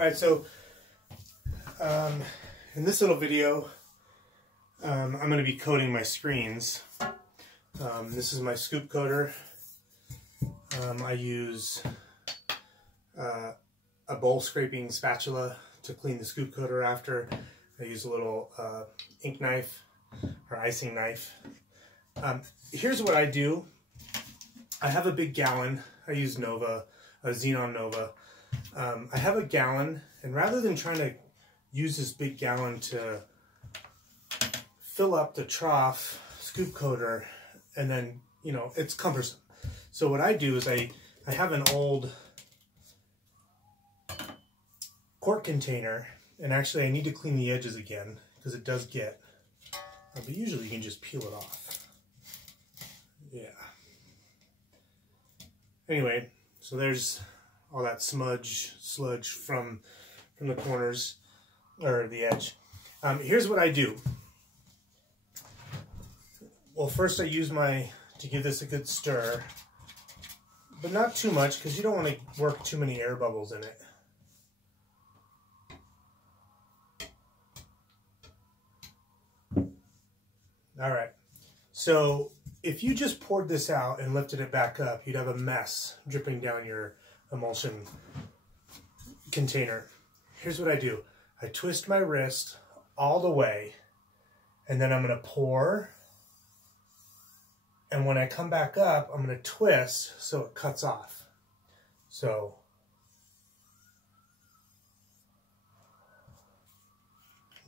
Alright, so in this little video, I'm going to be coating my screens. This is my scoop coater. I use a bowl scraping spatula to clean the scoop coater after. I use a little ink knife or icing knife. Here's what I do. I have a big gallon. I use Nova, a Xenon Nova. I have a gallon, and rather than trying to use this big gallon to fill up the trough scoop coater, and then, you know, it's cumbersome. So what I do is I have an old quart container, and actually I need to clean the edges again because it does get, but usually you can just peel it off. Yeah. Anyway, so there's all that sludge from the corners or the edge. Here's what I do. Well, first I use to give this a good stir, but not too much because you don't want to work too many air bubbles in it. All right, so if you just poured this out and lifted it back up, you'd have a mess dripping down your emulsion container. Here's what I do. I twist my wrist all the way, and then I'm going to pour, and when I come back up, I'm going to twist so it cuts off. So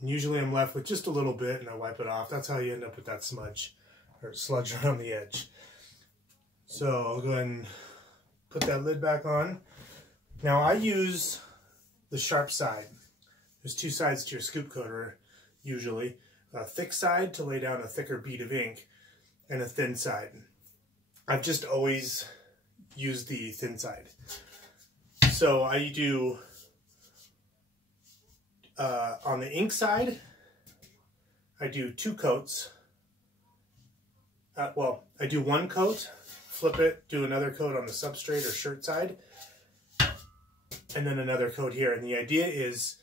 usually I'm left with just a little bit, and I wipe it off. That's how you end up with that smudge or sludge around the edge. So I'll go ahead and put that lid back on. Now I use the sharp side. There's two sides to your scoop coater usually. A thick side to lay down a thicker bead of ink, and a thin side. I've just always used the thin side. So I do, on the ink side, I do 2 coats. Well, I do 1 coat, flip it, do another coat on the substrate or shirt side, and then another coat here. And the idea is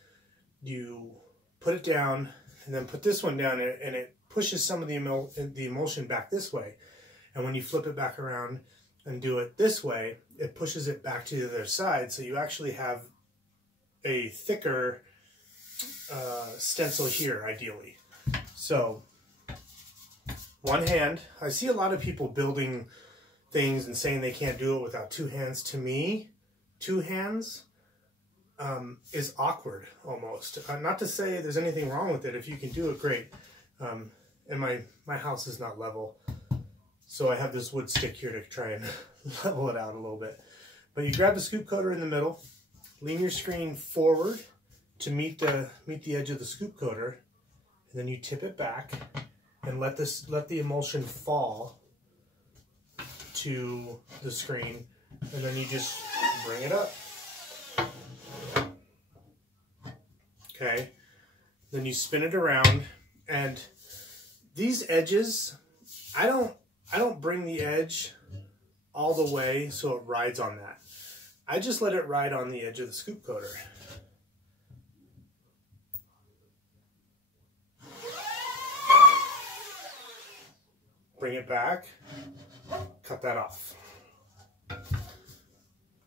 you put it down and then put this one down, and it pushes some of the emulsion back this way. And when you flip it back around and do it this way, it pushes it back to the other side. So you actually have a thicker stencil here, ideally. So one hand, I see a lot of people building things and saying they can't do it without 2 hands. To me, 2 hands is awkward almost. Not to say there's anything wrong with it. If you can do it, great. And my house is not level, so I have this wood stick here to try and level it out a little bit. But you grab the scoop coater in the middle, lean your screen forward to meet the edge of the scoop coater, and then you tip it back and let the emulsion fall to the screen, and then you just bring it up. Okay, then you spin it around, and these edges, I don't bring the edge all the way so it rides on that. I just let it ride on the edge of the scoop coater. Bring it back, cut that off.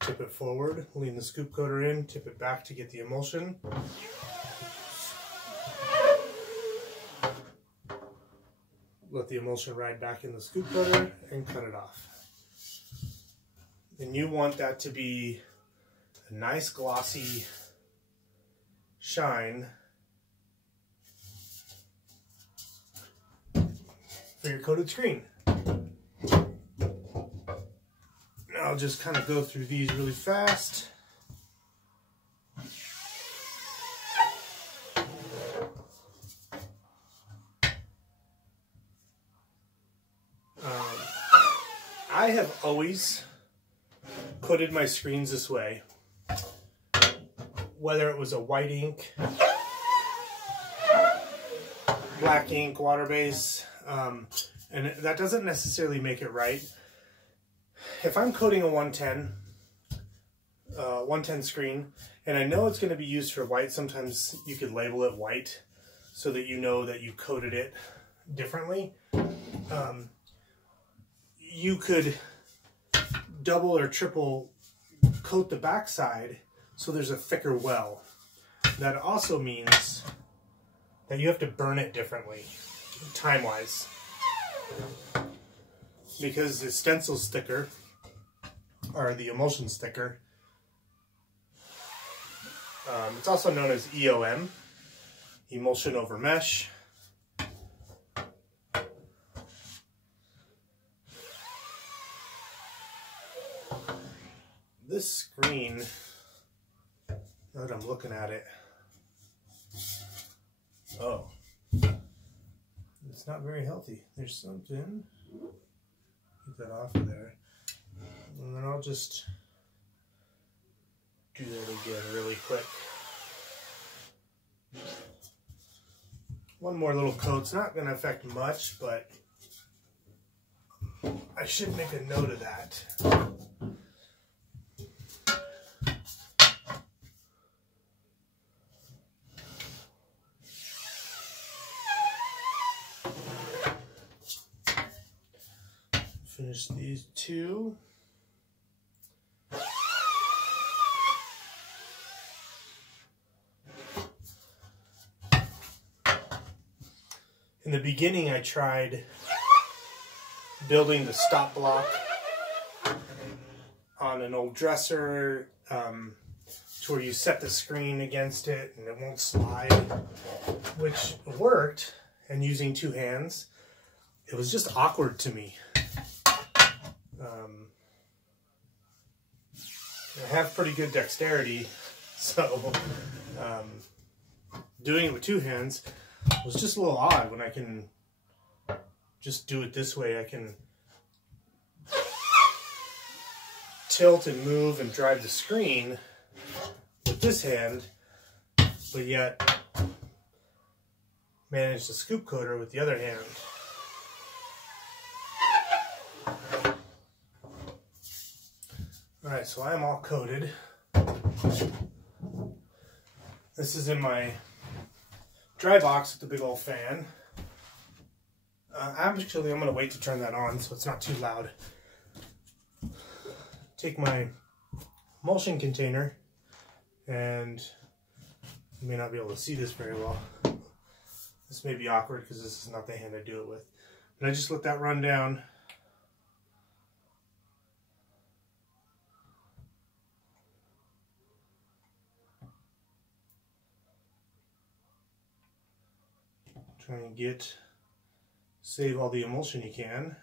Tip it forward, lean the scoop coater in, tip it back to get the emulsion. Let the emulsion ride back in the scoop coater and cut it off. And you want that to be a nice glossy shine for your coated screen. I'll just kind of go through these really fast. I have always coated my screens this way, whether it was a white ink, black ink, water base, and that doesn't necessarily make it right. If I'm coating a 110, 110 screen, and I know it's going to be used for white. Sometimes you could label it white so that you know that you coated it differently. You could double or triple coat the backside so there's a thicker well. That also means that you have to burn it differently, time-wise, because the stencil's thicker, or the emulsion's thicker. It's also known as EOM, emulsion over mesh. This screen, now that I'm looking at it, oh, it's not very healthy. There's something. Get that off of there. And then I'll just do that again really quick. One more little coat's not going to affect much, but I should make a note of that. Finish these two. In the beginning, I tried building the stop block on an old dresser to where you set the screen against it and it won't slide, which worked, and using two hands. It was just awkward to me. I have pretty good dexterity, so doing it with two hands was just a little odd. When I can just do it this way, I can tilt and move and drive the screen with this hand, but yet manage the scoop coater with the other hand. Alright, so I'm all coated. This is in my dry box with the big old fan. Actually, I'm going to wait to turn that on so it's not too loud. Take my emulsion container, and you may not be able to see this very well. This may be awkward because this is not the hand I do it with. But I just let that run down. Try and save all the emulsion you can.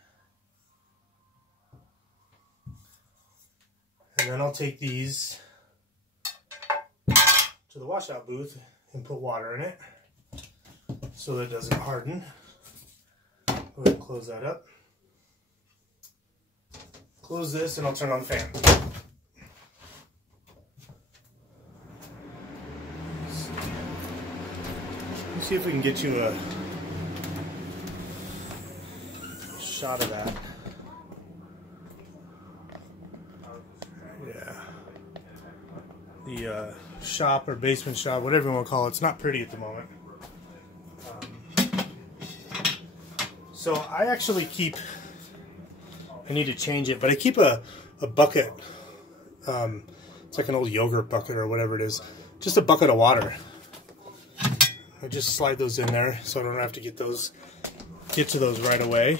And then I'll take these to the washout booth and put water in it so that it doesn't harden. Go ahead and close that up. Close this and I'll turn on the fan. Let's see if we can get you a shot of that. Yeah. The shop or basement shop, whatever you want to call it, it's not pretty at the moment. So I actually keep, I need to change it, but I keep a bucket. It's like an old yogurt bucket or whatever it is. Just a bucket of water. I just slide those in there so I don't have to get to those right away.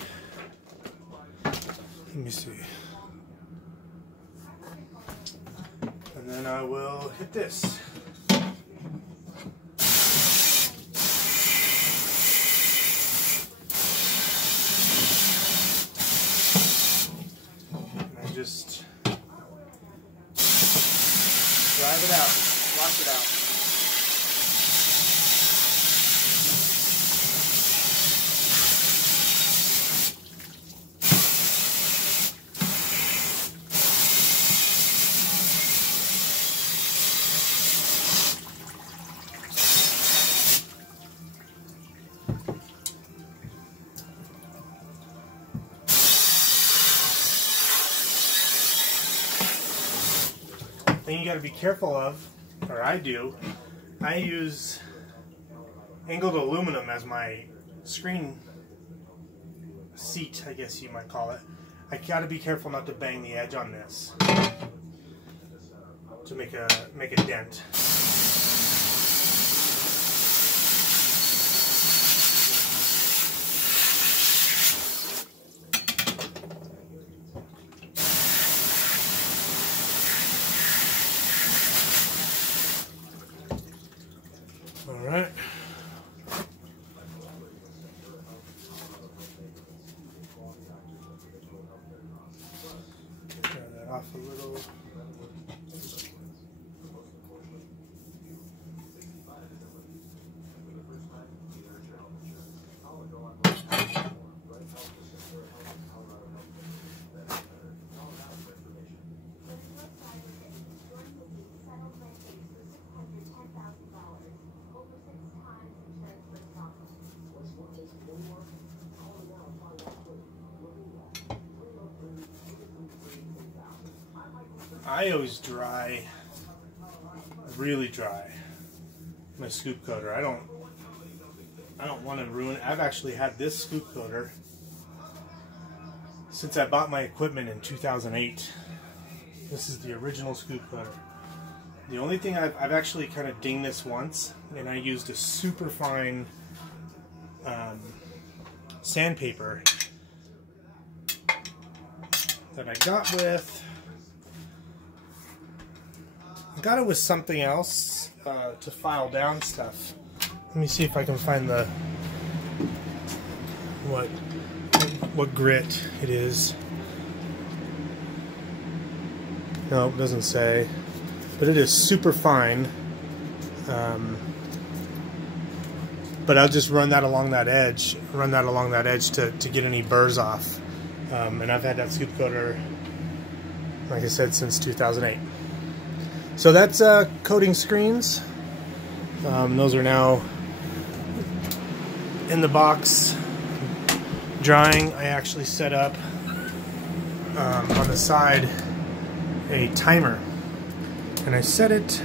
Let me see. And then I will hit this. And I just drive it out, wash it out. You you got to be careful of, or I do, I use angled aluminum as my screen seat, I guess you might call it. I got to be careful not to bang the edge on this to make a dent. All right. Turn that off a little. I always dry, really dry, my scoop coater. I don't want to ruin it. I've actually had this scoop coater since I bought my equipment in 2008. This is the original scoop coater. The only thing I've actually kind of dinged this once, and I used a super fine sandpaper that I got with. I got it with something else to file down stuff. Let me see if I can find the what grit it is. No, it doesn't say, but it is super fine. But I'll just run that along that edge. To get any burrs off. And I've had that scoop coater, like I said, since 2008. So that's coating screens. Those are now in the box drying. I actually set up on the side a timer, and I set it,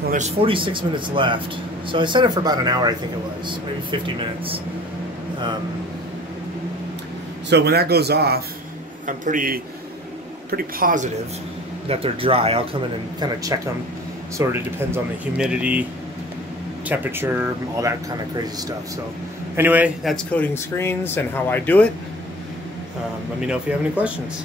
well, there's 46 minutes left, so I set it for about an hour, I think it was, maybe 50 minutes. So when that goes off, I'm pretty positive that they're dry. I'll come in and kind of check them. Sort of depends on the humidity, temperature, all that kind of crazy stuff. So anyway, that's coating screens and how I do it. Let me know if you have any questions.